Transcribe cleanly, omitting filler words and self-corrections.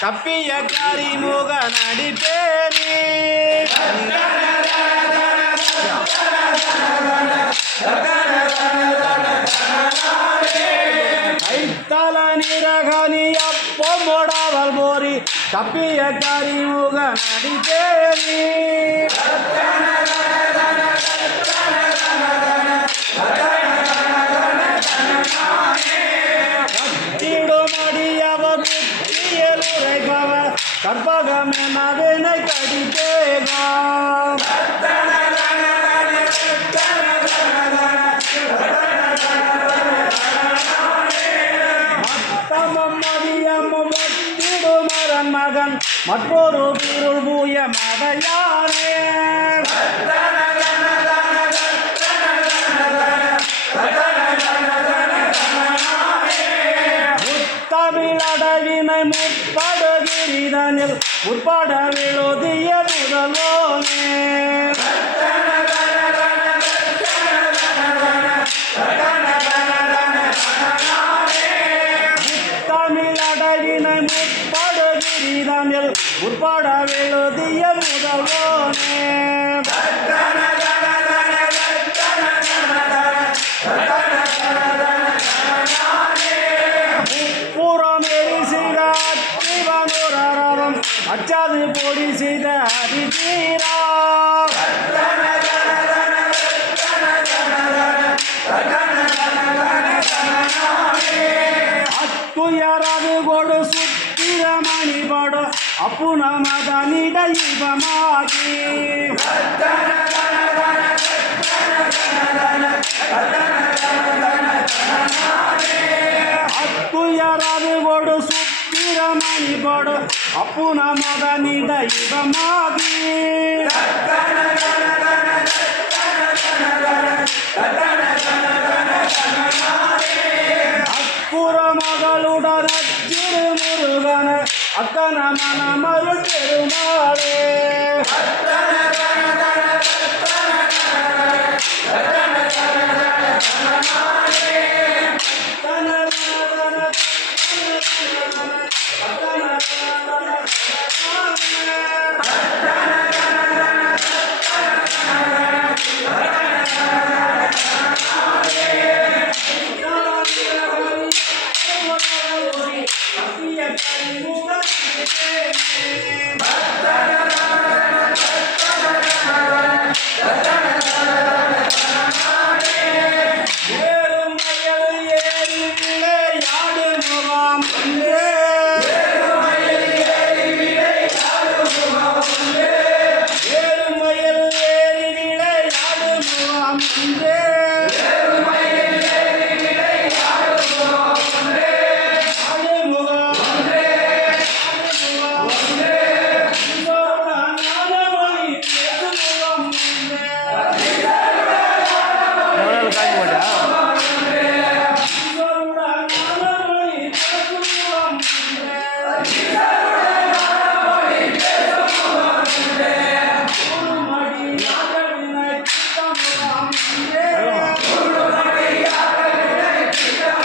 கப்பிய கரிமுக நடிப்பேனே கைத்தல நிரகனி அப்பொடவல் போரி கப்பிய கரிமுக நடிப்பேனே கற்பகமே நவனை கடித்தேகா மத்தமதியமுத்திடுமரன் மகன் மற்றொரு பொருள் பூய மதையானே தமிழடவினை முற்படுகிரிதனில் உட்பட விழுதிய முதல்வோனே தமிழடவினை முற்படுகிரிதனில் உட்பட விழுதிய முதல்வோனே அச்சாது பொடி செய்த அதிதீரா அத்துயரது கொடு சுத்திரமணி படு அப்பு நமதனிட இவமாகி அத்துயரது கொடு சுத்திரமணி படு அப்பு நமதனிட இவமாகி அக்குற மகளுடன் திருமுருகன அக்கன மனமருள் பெருமாளே ஏறும் மயில் ஏறி விளையாடு முகாம்